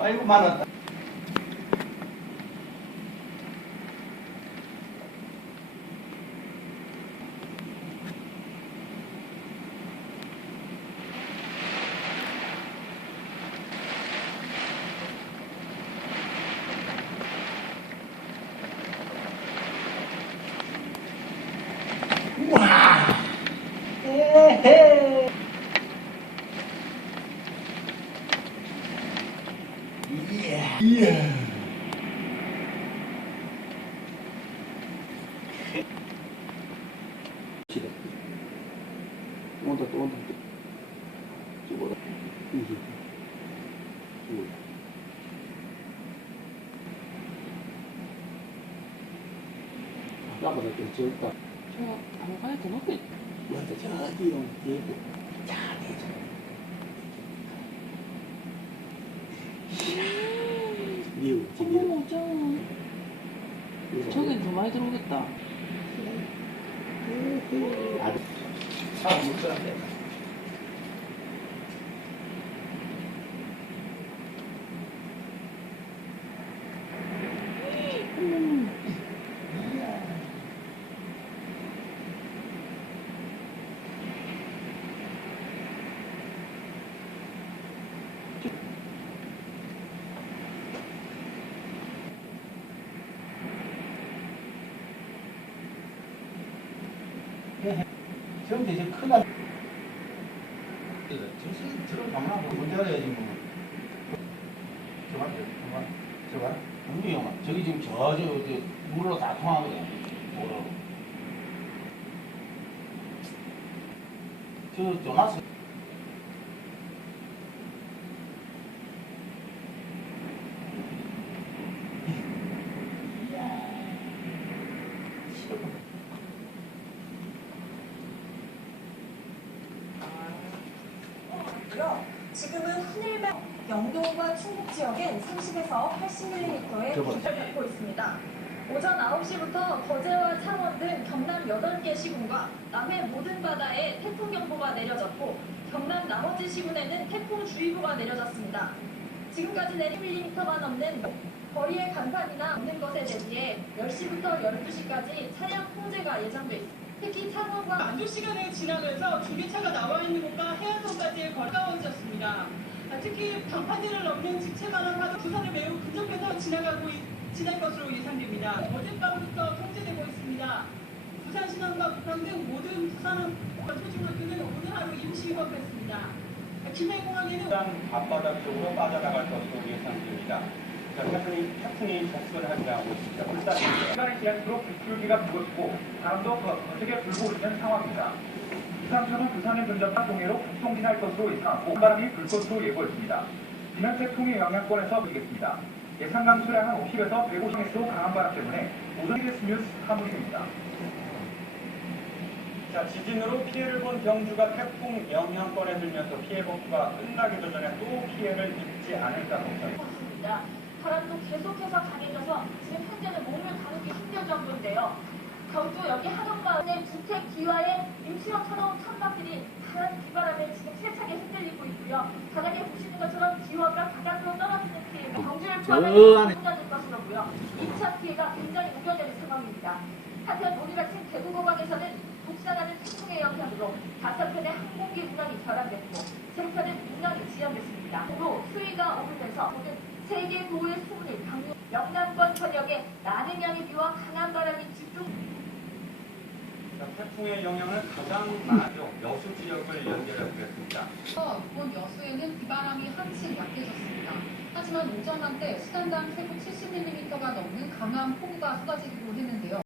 아이고 많았다. 우와. 에헤. 이야. 이야. 온다 또 온다. 죽어라. 이게. 나보다 좀 적다. 저 아무거나 더 먹고 있 맞아, 저 뒤로 뒤에도 잘 되죠. 미우지, 미우. 어머, 저긴 더 많이 들어오겠다. 아주 잘 먹더라고요. 좀 이제 크다. 정신 들어가면 문제 알아야지 뭐. 저봐. 우리 형아, 저기 지금 저 물로 다 통하거든. 물로. 저 조나스. 지금은 하늘만 영동과 충북 지역엔 30에서 80mm의 비를 받고 있습니다. 오전 9시부터 거제와 창원 등 경남 8개 시군과 남해 모든 바다에 태풍경보가 내려졌고 경남 나머지 시군에는 태풍주의보가 내려졌습니다. 지금까지 내린 1mm가 넘는 거리의 간판이나 없는 것에 대비해 10시부터 12시까지 차량 통제가 예정돼 있습니다. 특히 창원과 만조 시간을 지나면서 중계차가 나와 있는 곳과 해안선까지 가까워졌습니다. 특히 방파제를 넘는 직체만한 파도 부산을 매우 근접해서 지날 것으로 예상됩니다. 어젯밤부터 통제되고 있습니다. 부산 신안과 부평 등 모든 부산 초중학교는 오늘 하루 임시 휴업했습니다. 김해공항에는 앞바다 쪽으로 빠져나갈 것으로 예상됩니다. 태풍이 접근하지 않고 있습니다. 불사입니다. 시간에 대한 기록 빗줄기가 굵어지고 바람도 거세게 불고 있는 상황입니다. 기상청은 부산을 근접한 동해로 북동 지날 것으로 예상하고 바람이 불 것으로 예보했습니다. 지난 태풍의 영향권에서 보이겠습니다. 예상 강수량 한 50에서 150m로 강한 바람 때문에 오전 KBS 뉴스 하무입니다. 자, 지진으로 피해를 본 경주가 태풍 영향권에 들면서 피해 복구가 끝나기도 전에 또 피해를 입지 않을까 걱정입니다. 바람도 계속해서 강해져서 지금 현재는 몸을 가누기 힘들 정도인데요. 경주 여기 한옥마을의 주택 기와의 임시로 쳐놓은 천막들이 강한 비바람에 지금 세차게 흔들리고 있고요. 바닥에 보시는 것처럼 기와가 바닥으로 떨어지는 피해가 경주를 포함해 쏟아질 것으로고요. 2차 피해가 굉장히 우려되는 상황입니다. 한편 오늘 아침 대구공항에서는 북상하는 태풍의 영향으로 5편의 항공기 운항이 결항됐고 3편의 운항이 지연됐습니다. 또 수위가 오르면서 모든 세계 보호의 수문을 강요 영남권 전역에 많은 양의 비와 강한 바람이 집중. 태풍의 영향을 가장 많이 여수 지역을 연결해 보겠습니다. 이번 여수에는 비바람이 한층 약해졌습니다. 하지만 오전 한때 시간당 최고 70mm가 넘는 강한 폭우가 쏟아지기도 했는데요.